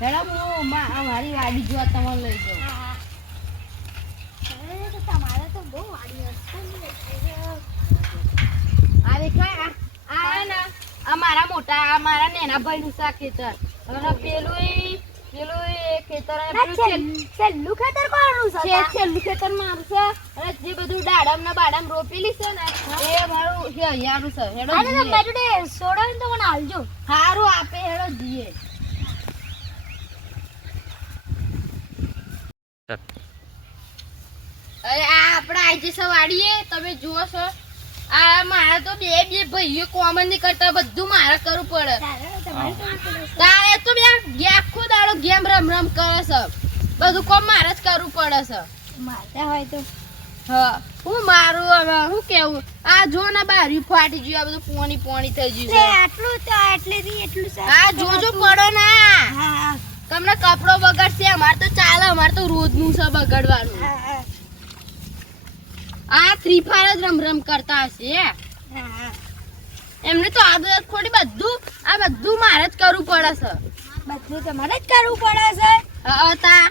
હેડો હું મારી વાડી જોવા તમને લઈ જાઉં. તમારે તો બહુ વાડી હશે. આ દેખાય આ ને અમારા મોટા અમારા નેના ભાઈનું છે ખેતર. અને પેલું ખેતર છેલ્લું ખેતર કોનું છે? છેલ્લું ખેતર મારું છે. અને જે બધું દાડમ ના બાડમ રોપેલી છે ને એ મારું યારું છે. હેડો સોડા તો મને હાલજો. સારું આપે હેડો દીએ. અરે આ આપડા આજે સવાડીએ તમે જુઓ છો. આ મારા તો બે ભાઈઓ કોમન નહીં કરતા, બધું મારે કરવું પડે. તારે તો બે આખો દાડો ગેમ રમ કરે છે, બધું કોમ મારે જ કરવું પડે છે. મારતા હોય તો હા હું મારું હવે હું કેવું. આ જો ને બારી ફાટી ગયું, આ બધું પોણી થઈ ગયું છે. આટલું તો એટલું આ જોજો પડો ના. હા તમને કપડો બગડશે, અમારે તો ચાલે, અમારે તો રોજનું છે બગડવાનું. આ ફ્રી ફાયર જ રમ કરતા હશે. એમને તો આદત ખોટી બધું મારે જ કરવું પડે છે. બધું તમારે જ કરવું પડે છે. હા તા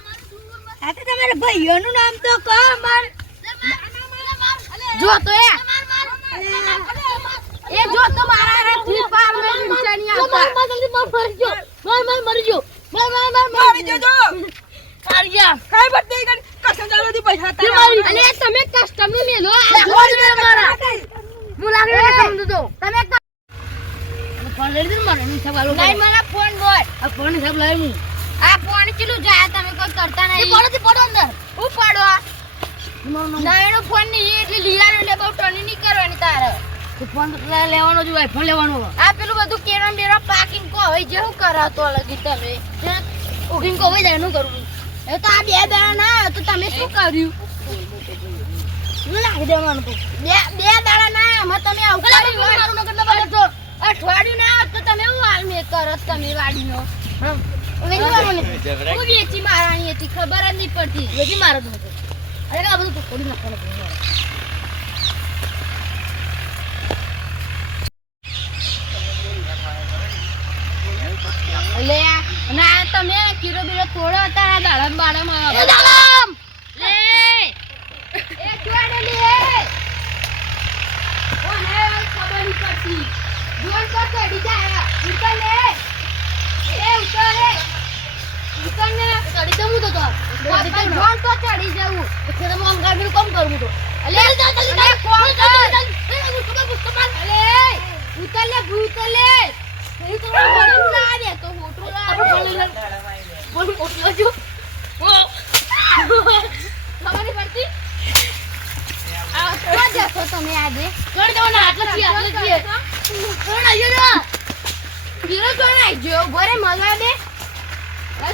આ તો તમારા ભાઈઓનું નામ તો કહો. જો તો એ જો તો મારા ફ્રી ફાયર મે નિશાની આવતા. જલ્દી માર મરી ગયો. મારી ગયા કાઈ બત નહીં કર કસમ ચાલો દી પૈસા અલે તમે કસ્ટમ નું મેલો આ હોજ મે મારા હું લાગે ને સમજો તો તમે ફોન લઈ દે મને ની સવાલો નહીં મારા ફોન બોલ આ ફોન સબ લઈ હું આ ફોન ચલું જાય તમે કોઈ કરતા નહીં. પડો અંદર હું પડો નાનો ફોન નહીં એટલે લીયાનો લે બહુ ટની નહીં કરવાની તારે. તો ફોન લેવાનો જ હોય, ફોન લેવાનો. આ પેલું બધું કેરમ બેરો પાકિંગ કો હોય જેવું કરાતો લગી તમે ઓકિંગ કો હોય જાનું કરું. એ તો આ બે દાડા ના તો તમે શું કર્યું? શું લાગી દેવાનું તો બે દાડા ના એમાં તમે આવું મારું નગર બોલે તો અઠવાડિયું ના તો તમે હું હાલ મે કરત તમે વાડીનો. હું વેચી મારાની હતી ખબર જ નહીં પડતી. વેચી મારો તો અરે આ બધું પકોડી નાખવાનું. લે ના તમે કિલો બીલો થોડો હતા દાડમ બાડમ દાડમ લે એ જોડે લે ઓને ખબર નહીં પડતી. જોન તો ચડી જાય ઉતર લે એ ઉતર લે ઉતર ને ચડી જવું તો જોન તો ચડી જવું એટલે તો આમ ગાડીનું કામ કરવું તો અલે જલ્દી કોણ કર અલે ઉતર લે ભૂત લે એ તો મોટું ના દે તો મોટું ના બોલ મોટું જો ખબર પડતી. આ તો જશો તમે આજે કર દો ના આટલે કોણ આવ્યો ના હીરો કોણ આવ્યો ઘરે મજા દે.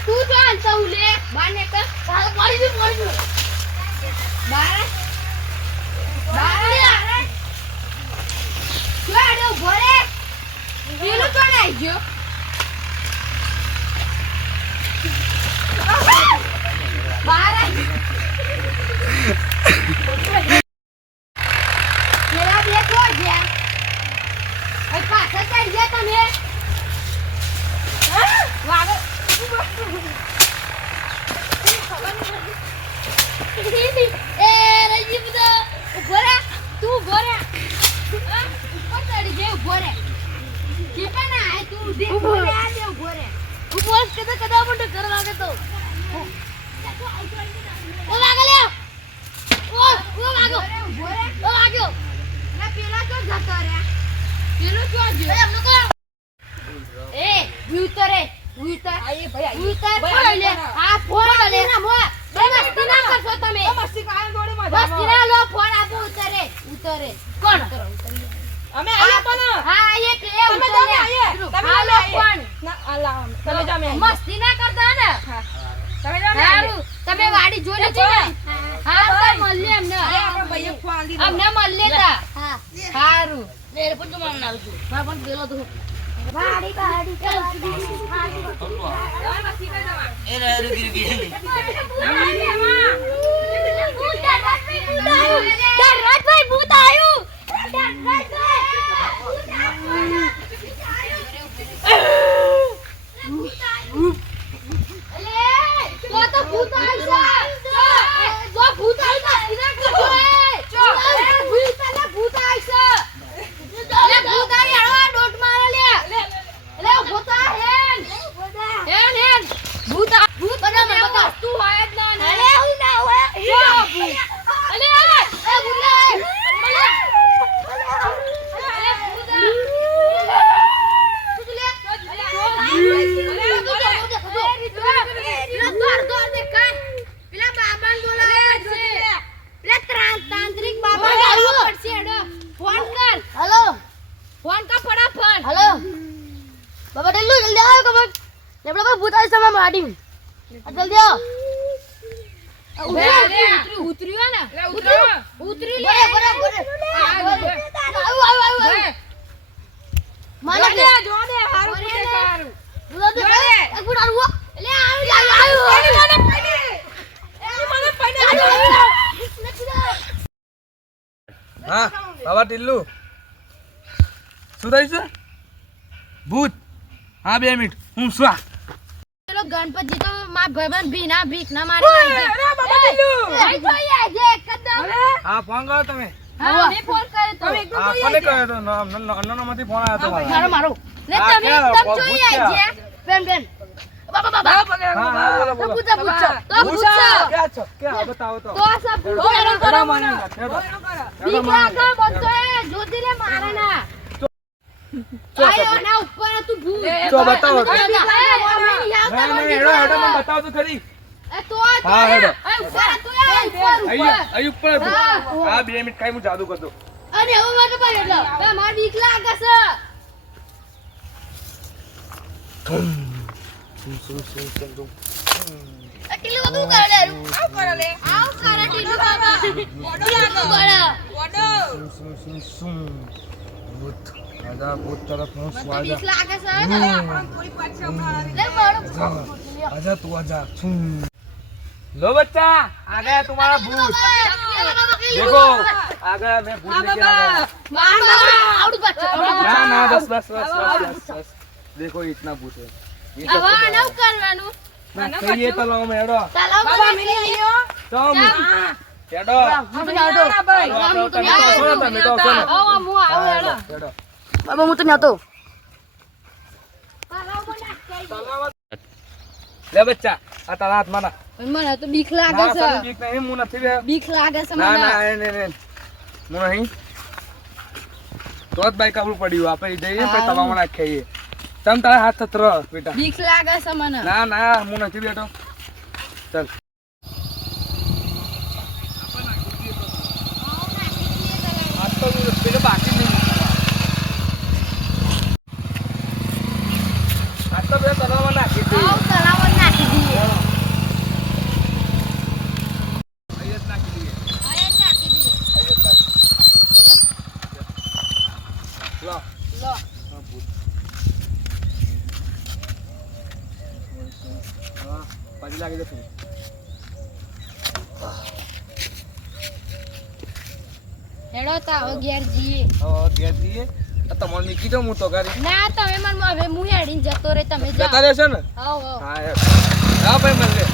તું તો આલતા ઉલે બાને કર તારે પડી દે બાર છોડો ઘરે હીરો કોણ આવ્યો બાર મેરા બે તો ગયા એ પાછા ચડી ગયા તમે વાગે એ રજી બધા ઉભો રે તું ઉભો રે ઉપર ચડી ગઈ ઉભો રે કે પણ આ તું ઉભો રે આ દે ઉભો રે ઉભો કદા મોટો કર વાગે તો ઓ વાગે લે ઓ વાગો ઉભો રે ઓ વાગ્યો ના પેલા તો જતો રે પેલો તો જો એ અમને કો એ ઉતરે ઉતર આયે ભાઈ ઉતર ફોન લે આ ફોન લે ના મો મસ્તી ના કરશો તમે મસ્તી કાન દોડી મજા મસ્તી ના લો ફોન આપો ઉતરે કોણ અમે આયા પણ હા એ કે તમે તમે આયા તમે લો ફોન ના આલા તમે જામે મસ્તી ના કરતા ને તમે જામે સારું તમે વાડી જોઈ લેજો ને હા તો મળલે અમને આપણે ભાઈએ ખવાલ દીધો અમને મળલે તા હા સારું મેરે પણ જમાન ના આવજો મારા પણ ગેલો તો વાડી એ રે ગીર ધનરાજભાઈ ભૂત આવ્યું. લેબડા ભાઈ ભૂત આવી છે મારા હાડી જલ્દી આવો ઉતર્યું ને ઉતરી લે મારા જો દે હારું પૂછે સારું એક ફૂટ આવું લે હા બાબા ટીલ્લુ શું થાય છે ભૂત હા 2 મિનિટ હું શું પેલો ગણપતિ તો માર ભાઈબંધ ભીના ભીખ ના મારી નાખે હા ફોન કરો તમે હા મે ફોન કર્યો તો હા કોને કર્યો તો અન્નનામાંથી ફોન આવ્યો તો મારો મારો લે હા, તમે ક્યાં? એકદમ ભૂત જોઈ ક્યાં? આઈ છે બેન બાબા હા હા બોલો બોલો પૂછો તો પૂછો ક્યાં છો ક્યાં બતાવો તો તો આ સબ પૂછો હેડો મને હેડો ભીખ લાગા બંતો એ જોતી લે મારા ના આયો ના ઉપર તું ભૂત ચો બતાવો તો. નહીં હેડો હેડો મને બતાવો તો ખરી એ તો હા, હેડો. ઉપર તું ઉપર અહીં ઉપર હા. હા 2 મિનિટ ખાઈ હું જાદુ કરતો અરે હવે મને પાડ એટલે એ માર ભીખ લાગે છે ટીલું બધું કરે લે આવ કરે ટીલું બાબા ભૂત આજા ભૂત તરફનો મને સ્વાગત ભીખ લાગે છે લે મારો आजा तू आजा लो बच्चा आ गया तुम्हारा भूत देखो आ गया मैं भूत लेके आ गया આવડું બચ્ચા ना ना बस बस बस बस बस देखो इतना भूत है ये सब હવે નવ કરવાનું ना कहिए तलाव में हेडो તલાવ બાબા મિલી આયો तुम हेडो હું તો નહોતો हेडो તમે તો સોનો તમે તો સોનો આવો હું આવો હેડો हेडो બાબા હું તો નહોતો ले बच्चा आ तारा हाथ माना મને તો બીક લાગે ना છે सर बीक नहीं मुंह નથી બે બીક લાગે છે ના મને ના નહીં મું નહીં તો જ બાઈક આપણું પડ્યું આપણે જઈએ પછી તવામાં નાખીએ તમ તારા હાથ થત્ર બેટા બીક લાગે છે મને ના ના હું નથી બેઠો ચાલ આ તો પેલો બાકી નહીં આ તો બે તલાવમાં નાખી દઈએ આવ તલાવમાં નાખી દઈએ અહીંયા જ નાખી દઈએ અરે નાખી દઈએ અહીંયા જ નાખી લો લો હા ભૂત હા પાછી લાગી જશે હેડો તા હવે ઘેર જઈએ ઘેર જઈએ તમારે નીકળી જાઉં હું તો ગાડી ના તમે મને હવે હું હેડીને જતો રે તમે જતા જાઓ રહેશે ને આવો હા ભાઈ મળીએ